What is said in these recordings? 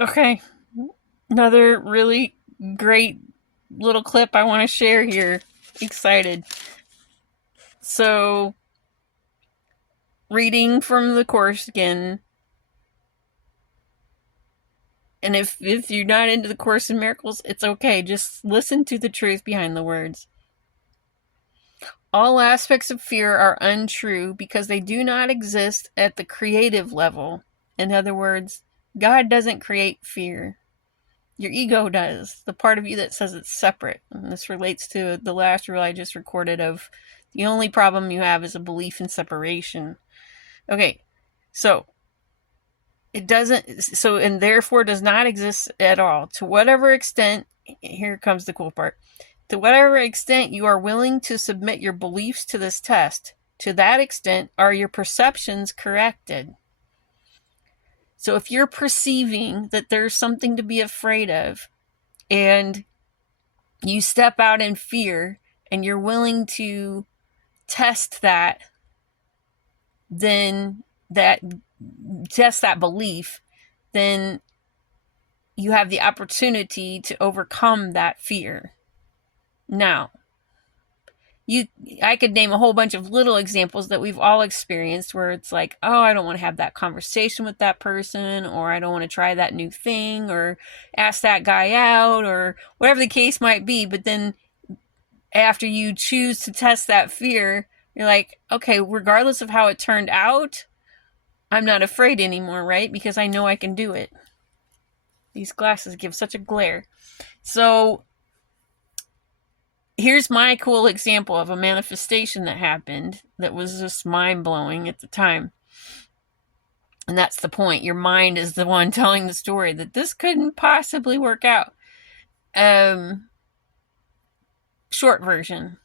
Okay, another really great little clip I want to share here. Excited. So, reading from the Course again. And if you're not into the Course in Miracles, it's okay. Just listen to the truth behind the words. All aspects of fear are untrue because they do not exist at the creative level. In other words, God doesn't create fear. Your ego does, the part of you that says it's separate. And this relates to the last rule I just recorded of the only problem you have is a belief in separation. Okay, so it doesn't, so and therefore does not exist at all. To whatever extent, here comes the cool part. To whatever extent you are willing to submit your beliefs to this test, to that extent are your perceptions corrected. So if you're perceiving that there's something to be afraid of, and you step out in fear, and you're willing to test that, then that test that belief, then you have the opportunity to overcome that fear. Now, I could name a whole bunch of little examples that we've all experienced where it's like, oh, I don't want to have that conversation with that person, or I don't want to try that new thing, or ask that guy out, or whatever the case might be. But then after you choose to test that fear, you're like, okay, regardless of how it turned out, I'm not afraid anymore, right? Because I know I can do it. These glasses give such a glare. So here's my cool example of a manifestation that happened that was just mind-blowing at the time. And that's the point. Your mind is the one telling the story that this couldn't possibly work out. Short version.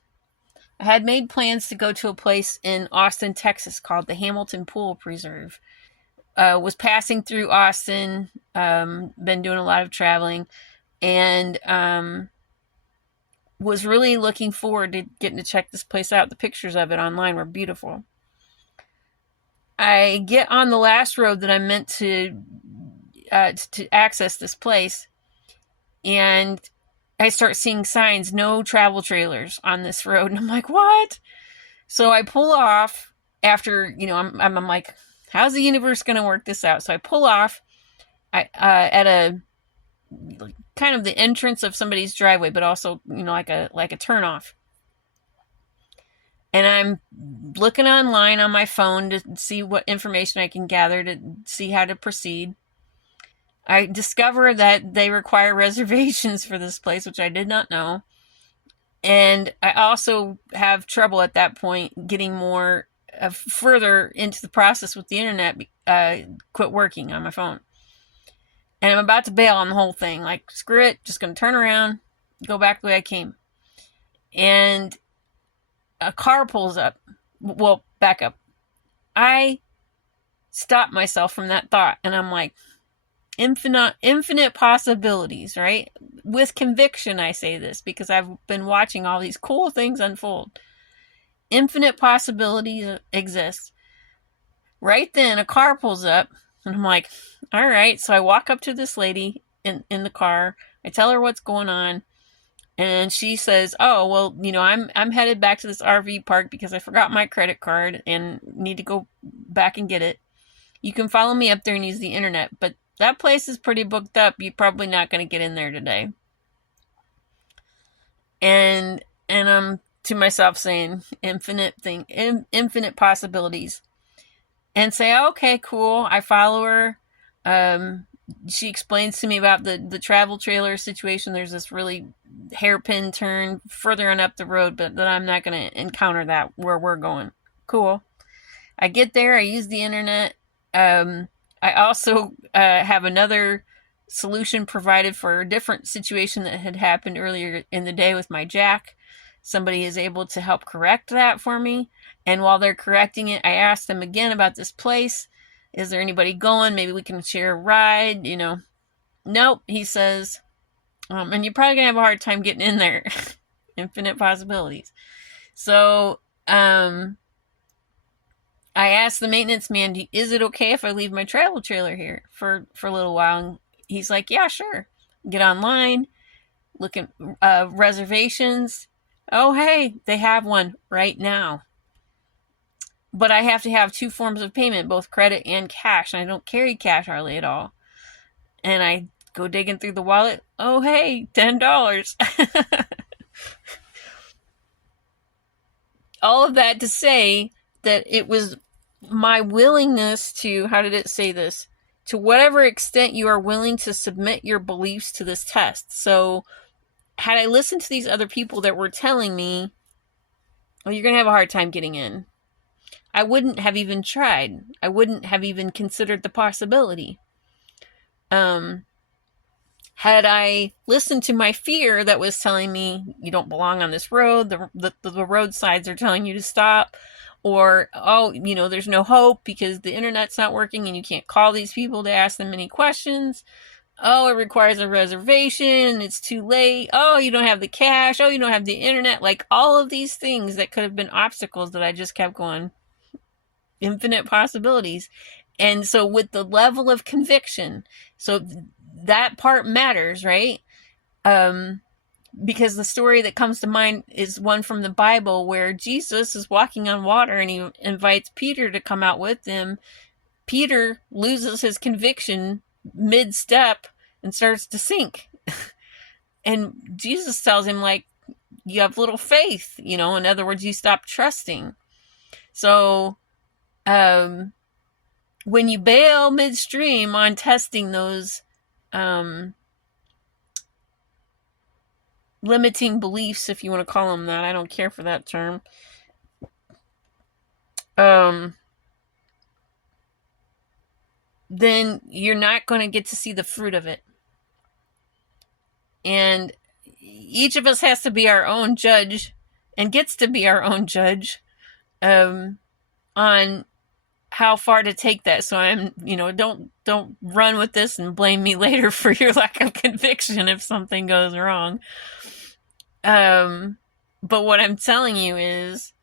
I had made plans to go to a place in Austin, Texas called the Hamilton Pool Preserve. Was passing through Austin, been doing a lot of traveling, and was really looking forward to getting to check this place out. The pictures of it online were beautiful. I get on the last road that I meant to access this place, and I start seeing signs, no travel trailers on this road, and I'm like, what? So I pull off after, I'm like, how's the universe going to work this out? So I pull off at a kind of the entrance of somebody's driveway, but also, like a turn off. And I'm looking online on my phone to see what information I can gather to see how to proceed. I discover that they require reservations for this place, which I did not know. And I also have trouble at that point getting more further into the process with the internet quit working on my phone. And I'm about to bail on the whole thing. Like, screw it, just going to turn around, go back the way I came. And a car pulls up. Well, back up. I stop myself from that thought, and I'm like, infinite possibilities, right? With conviction, I say this because I've been watching all these cool things unfold. Infinite possibilities exist. Right then, a car pulls up, and I'm like, all right. So I walk up to this lady in the car. I tell her what's going on, and she says, "Oh, well, I'm headed back to this RV park because I forgot my credit card and need to go back and get it. You can follow me up there and use the internet, but that place is pretty booked up. You're probably not going to get in there today." And I'm to myself saying, infinite possibilities, and say, okay, cool. I follow her. She explains to me about the travel trailer situation. There's this really hairpin turn further on up the road, but that I'm not going to encounter that where we're going. Cool. I get there. I use the internet. I also have another solution provided for a different situation that had happened earlier in the day with my jack. Somebody is able to help correct that for me. And while they're correcting it, I ask them again about this place. Is there anybody going? Maybe we can share a ride, Nope, he says. And you're probably going to have a hard time getting in there. Infinite possibilities. So, I asked the maintenance man, is it okay if I leave my travel trailer here for a little while? he's like, yeah, sure. Get online, look at reservations. Oh, hey, they have one right now. But I have to have two forms of payment, both credit and cash. And I don't carry cash hardly at all. And I go digging through the wallet. Oh, hey, $10. All of that to say that it was my willingness to, how did it say this? To whatever extent you are willing to submit your beliefs to this test. So, had I listened to these other people that were telling me, well, you're going to have a hard time getting in, I wouldn't have even tried. I wouldn't have even considered the possibility. Had I listened to my fear that was telling me you don't belong on this road, the roadsides are telling you to stop, or, oh, there's no hope because the internet's not working and you can't call these people to ask them any questions. Oh, it requires a reservation. It's too late. Oh, you don't have the cash. Oh, you don't have the internet. Like all of these things that could have been obstacles that I just kept going. Infinite possibilities. And so with the level of conviction, so that part matters, right? Because the story that comes to mind is one from the Bible where Jesus is walking on water and he invites Peter to come out with him. Peter loses his conviction mid-step and starts to sink. And Jesus tells him, like, you have little faith, in other words, you stop trusting. So, when you bail midstream on testing those limiting beliefs, if you want to call them that, I don't care for that term, then you're not going to get to see the fruit of it. And each of us has to be our own judge and gets to be our own judge on how far to take that. So I'm, don't run with this and blame me later for your lack of conviction if something goes wrong. But what I'm telling you is,